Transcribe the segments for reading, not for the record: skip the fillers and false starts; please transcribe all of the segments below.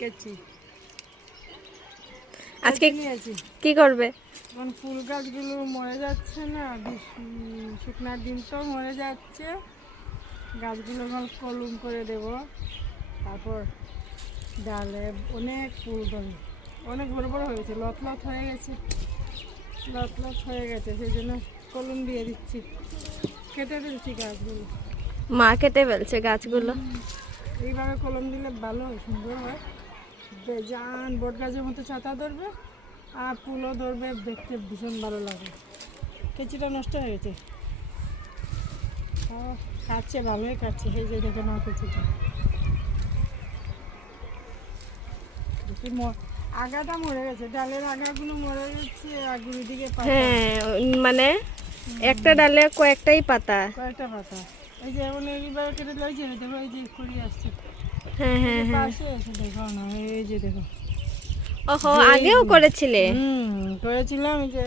কেচি আজকে নিয়েছি। কি করবে? এখন ফুল গাছগুলো মরে যাচ্ছে না, শুকনার দিন তো মরে যাচ্ছে, গাছগুলো এখন কলম করে দেব। তারপর ডালে অনেক ফুল ধরে, অনেক বড় বড় হয়েছে, লত লত হয়ে গেছে, লত লত হয়ে গেছে, সেই জন্য কলম দিয়ে দিচ্ছি। কেটে ফেলছি গাছগুলো। মা কেটে ফেলছে গাছগুলো। এইভাবে কলম দিলে ভালো হয়, সুন্দর হয়, বেজান বট গাছের মতো ছাতা ধরবে আর ফুলও ধরবে, দেখতে ভীষণ ভালো লাগে। কেঁচিটা নষ্ট হয়ে গেছে, কাটছে, ভালোই কাটছে, সেই যে দেখে না কেঁচিটা দেখি আগাটা মরে গেছে, ডালের আগাগুলো মরে গেছে, আগুনের দিকে হ্যাঁ, মানে একটা ডালে কয়েকটাই পাতা। কয়েকটা পাতা, এই যে এমন এইভাবে কেটে দিয়েছে, দেখো এই যে কুড়ি আসছে। হ্যাঁ হ্যাঁ হ্যাঁ, পাশে এসে দেখো না, এই যে দেখো। ওহো, আগেও করেছিলে? করেছিলাম। এই যে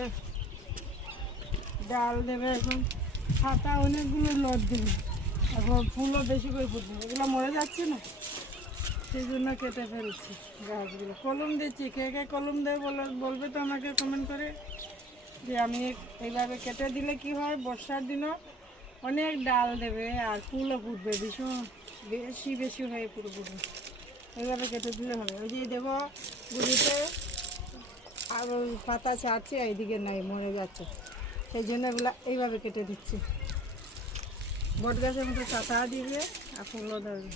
ডাল দেবে এখন, পাতা অনেকগুলো লট দেবে, এখন ফুলও বেশি করে ফুটবে, এগুলো মরে যাচ্ছে না, সেই জন্য কেটে ফেলছি গাছগুলো। কলম দিচ্ছি, কে কে কলম দেয় বলবে তো আমাকে কমেন্ট করে, যে আমি এইভাবে কেটে দিলে কি হয়, বর্ষার দিনও অনেক ডাল দেবে আর ফুলও ফুটবে, ভীষণ বেশি বেশি হয়ে পুরো ফুটবে, এইভাবে কেটে দিলে হবে। ওই যে দেখো গুড়িতে আর পাতা ছাড়ছে, এইদিকে নাই, মরে যাচ্ছে, সেই জন্য এগুলো এইভাবে কেটে দিচ্ছি। বট গাছের মতো পাতা দিবে আর ফুলও ধরবে।